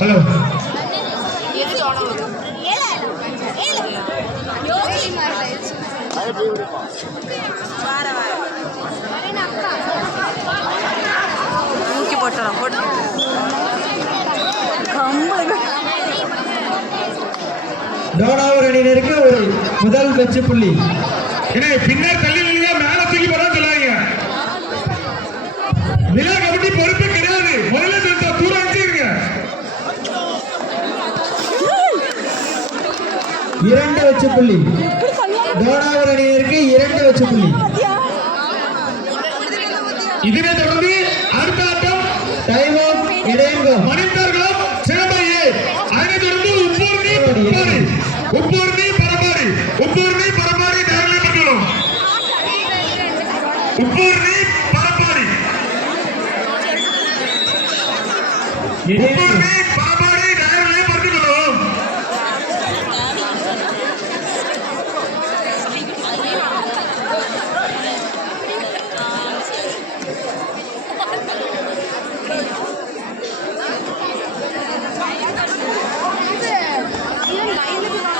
Hello தூக்கி போட்டுறோம் போட்டு டோனாவூர் அணியினருக்கு ஒரு முதல் வெற்றி புள்ளி. பின்னர் தள்ளி நிலையா மேல தூக்கி போட சொல்லாங்க. நில கமிட்டி பொறுப்பு கிடையாது. முதல்ல தூரம் அனுப்பிடுங்க. 2 வெற்றி புள்ளி. டோனாவூர் அணியினருக்கு 2 வெற்றி புள்ளி. இதனை தொடர்ந்து அடுத்த ஆட்டம் டைம் அவுட் இடையங்கம் மணிந்தார்களும் சிறப்பையே. அதனை தொடர்ந்து உப்பூர்ணி பரமாரி நேரலை பெற்றுள்ளோம். உப்பூர்ணி பரமாரி நேரலை பெற்றுள்ளோம்.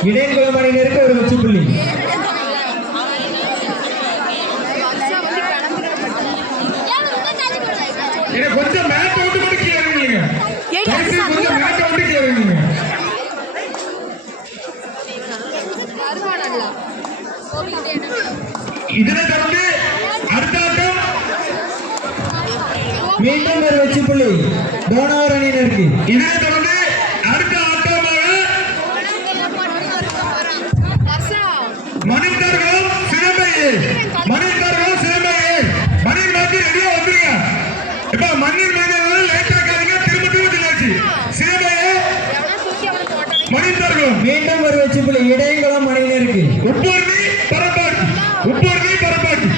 இடையங்குளம் அணியினருக்கு ஒரு வெற்றி புள்ளி. கொஞ்சம் மேட் அவுட் பண்ணி கேளுங்க. கொஞ்சம் மேட் அவுட் கேளுங்க. இதனை தொடர்ந்து அடுத்த ஆட்டம் மீண்டும் ஒரு வெற்றி புள்ளி டோனாவூர் அணியினருக்கு. இதனை தொடர்ந்து அடுத்த ஆட்டமாக மணிந்தார்களும் சிறப்பையே. மணியின் மாதிரி ரெடியா வந்துருங்க. இப்ப மண்ணின் மைதானம் லைட் ஆக்காதீங்க. திரும்ப தில்லாச்சு. சிறப்பையே மணிந்தார்களும் மீண்டும் ஒரு வெற்றி புள்ளி இடையங்குளம் அணியினருக்கு. உப்பூர்ணி பரப்பாட்டு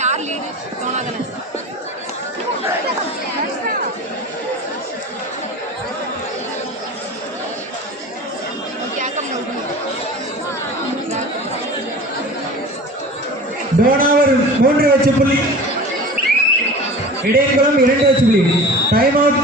யார் லீடு தோணாதன டோனாவூர் 3 வெற்றி புள்ளி. இடையங்குளம் 2 வெற்றி புள்ளி. Time out